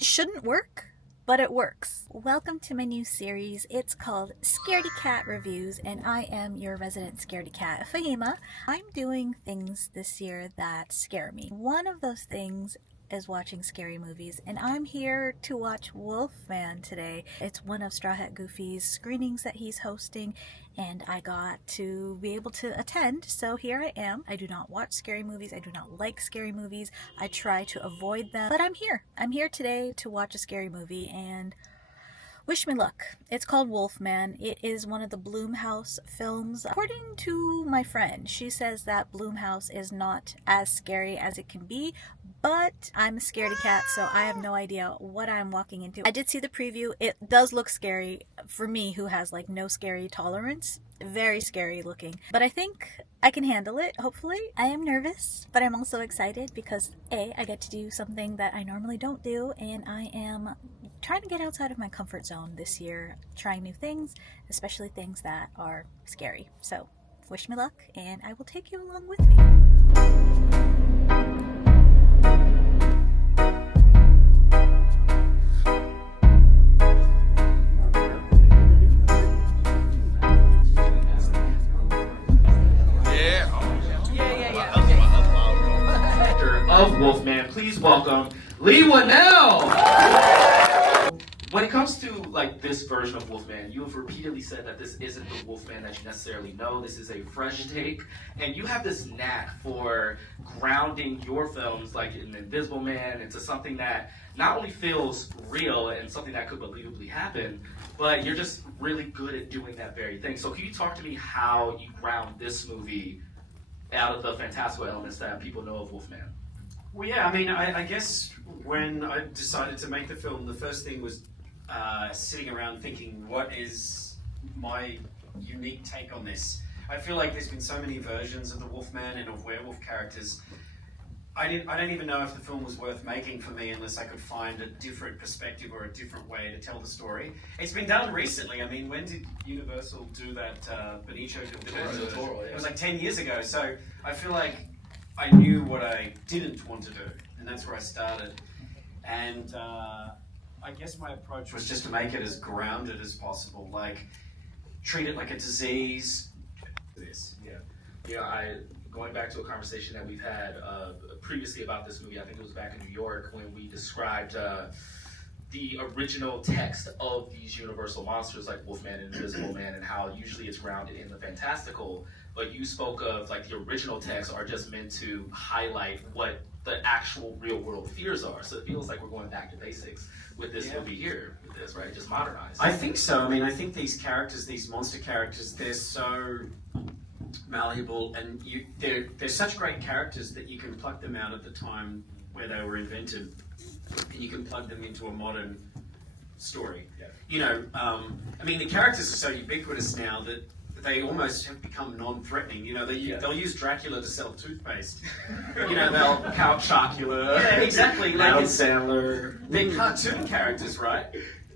It shouldn't work, but it works. Welcome to my new series. It's called Scaredy Cat Reviews, and I am your resident scaredy cat, Faheema. I'm doing things this year that scare me. One of those things is watching scary movies, and I'm here to watch Wolfman today. It's one of Straw Hat Goofy's screenings that he's hosting, and I got to be able to attend, so here I am. I do not watch scary movies. I do not like scary movies. I try to avoid them, but I'm here. I'm here today to watch a scary movie, and wish me luck. It's called Wolfman. It is one of the Blumhouse films. According to my friend, she says that Blumhouse is not as scary as it can be, but I'm a scaredy cat, so I have no idea what I'm walking into. I did see the preview. It does look scary for me, who has like no scary tolerance. Very scary looking, but I think I can handle it, hopefully. I am nervous, but I'm also excited because A, I get to do something that I normally don't do, and I am trying to get outside of my comfort zone this year, trying new things, especially things that are scary. So wish me luck, and I will take you along with me. Of Wolfman, please welcome Lee Winnell. When it comes to like this version of Wolfman, you have repeatedly said that this isn't the Wolfman that you necessarily know. This is a fresh take, and you have this knack for grounding your films, like in Invisible Man, into something that not only feels real and something that could believably happen, but you're just really good at doing that very thing. So can you talk to me how you ground this movie out of the fantastical elements that people know of Wolfman? Well, yeah, I mean, I guess when I decided to make the film, the first thing was sitting around thinking, what is my unique take on this? I feel like there's been so many versions of the Wolfman and of werewolf characters. I don't even know if the film was worth making for me unless I could find a different perspective or a different way to tell the story. It's been done recently. I mean, when did Universal do that Benicio del Toro? It was like 10 years ago. So I feel like I knew what I didn't want to do, and that's where I started. And I guess my approach was just to make it as grounded as possible, like treat it like a disease. Going back to a conversation that we've had previously about this movie, I think it was back in New York when we described the original text of these universal monsters like Wolfman and Invisible Man, and how usually it's grounded in the fantastical, but you spoke of like the original texts are just meant to highlight what the actual real world fears are. So it feels like we're going back to basics with this movie here, with this, right? Just modernized. I think so. I mean, I think these characters, these monster characters, they're so malleable, and they're such great characters that you can pluck them out of the time where they were invented, and you can plug them into a modern story. Yeah. You know, I mean, the characters are so ubiquitous now that they almost have become non-threatening. You know, they'll use Dracula to sell toothpaste. You know, they'll Count Chocula. Yeah, exactly. Like Adam Sandler. They're cartoon characters, right?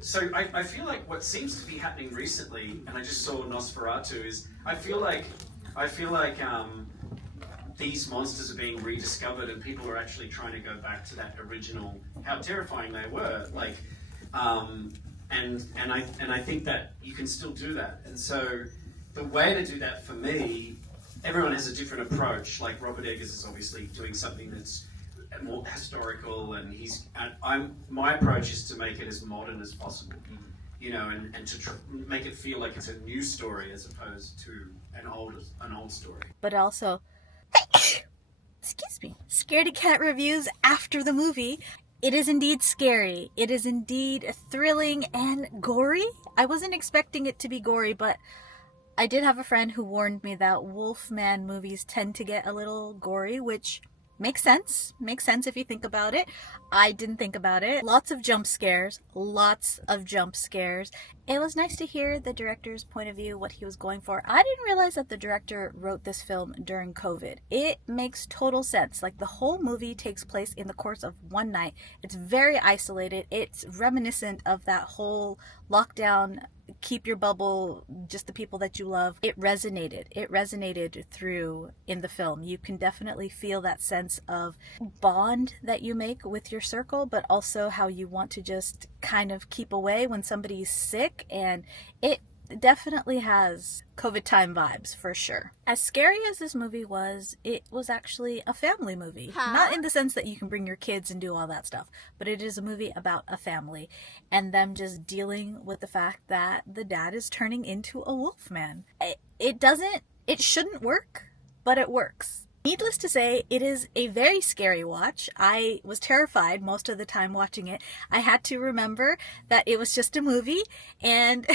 So I feel like what seems to be happening recently, and I just saw Nosferatu, is I feel like these monsters are being rediscovered, and people are actually trying to go back to that original, how terrifying they were. Like, and I think that you can still do that. And so the way to do that for me, everyone has a different approach. Like Robert Eggers is obviously doing something that's more historical, and my approach is to make it as modern as possible. You know, and to make it feel like it's a new story as opposed to an old story. But also, excuse me, Scaredy Cat Reviews after the movie. It is indeed scary. It is indeed thrilling and gory. I wasn't expecting it to be gory, but I did have a friend who warned me that Wolfman movies tend to get a little gory, which makes sense. Makes sense if you think about it. I didn't think about it. Lots of jump scares. It was nice to hear the director's point of view, what he was going for. I didn't realize that the director wrote this film during COVID. It makes total sense. Like, the whole movie takes place in the course of one night. It's very isolated. It's reminiscent of that whole lockdown keep your bubble, just the people that you love. It resonated. It resonated through in the film. You can definitely feel that sense of bond that you make with your circle, but also how you want to just kind of keep away when somebody's sick. And it definitely has COVID time vibes for sure. As scary as this movie was, it was actually a family movie. Not in the sense that you can bring your kids and do all that stuff, but it is a movie about a family and them just dealing with the fact that the dad is turning into a wolf man. It shouldn't work, but it works. Needless to say, it is a very scary watch. I was terrified most of the time watching it. I had to remember that it was just a movie, and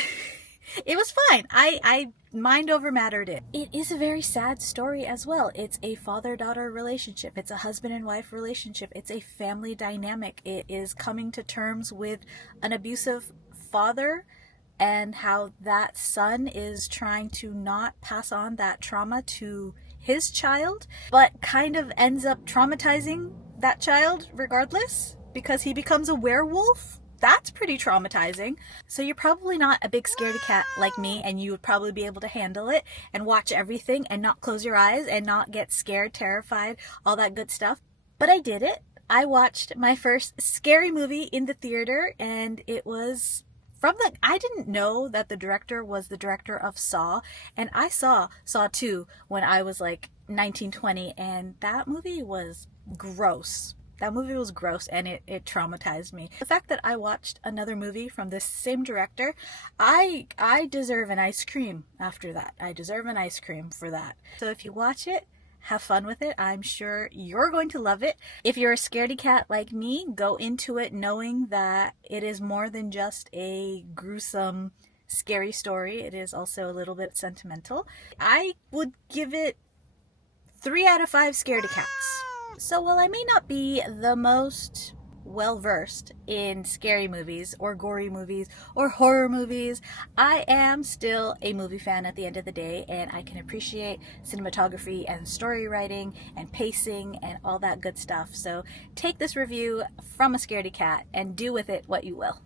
it was fine. I mind over mattered it. It is a very sad story as well. It's a father-daughter relationship. It's a husband and wife relationship. It's a family dynamic. It is coming to terms with an abusive father and how that son is trying to not pass on that trauma to his child, but kind of ends up traumatizing that child regardless because he becomes a werewolf. That's pretty traumatizing. So you're probably not a big scaredy cat like me, and you would probably be able to handle it and watch everything and not close your eyes and not get scared, terrified, all that good stuff. But I did it. I watched my first scary movie in the theater, and it was I didn't know that the director was the director of Saw, and I saw Saw 2 when I was like 19, 20, and that movie was gross. That movie was gross, and it traumatized me. The fact that I watched another movie from this same director, I deserve an ice cream after that. I deserve an ice cream for that. So if you watch it, have fun with it. I'm sure you're going to love it. If you're a scaredy cat like me, go into it knowing that it is more than just a gruesome, scary story. It is also a little bit sentimental. I would give it 3 out of 5 scaredy cats. So while I may not be the most well-versed in scary movies or gory movies or horror movies, I am still a movie fan at the end of the day, and I can appreciate cinematography and story writing and pacing and all that good stuff. So take this review from a scaredy cat and do with it what you will.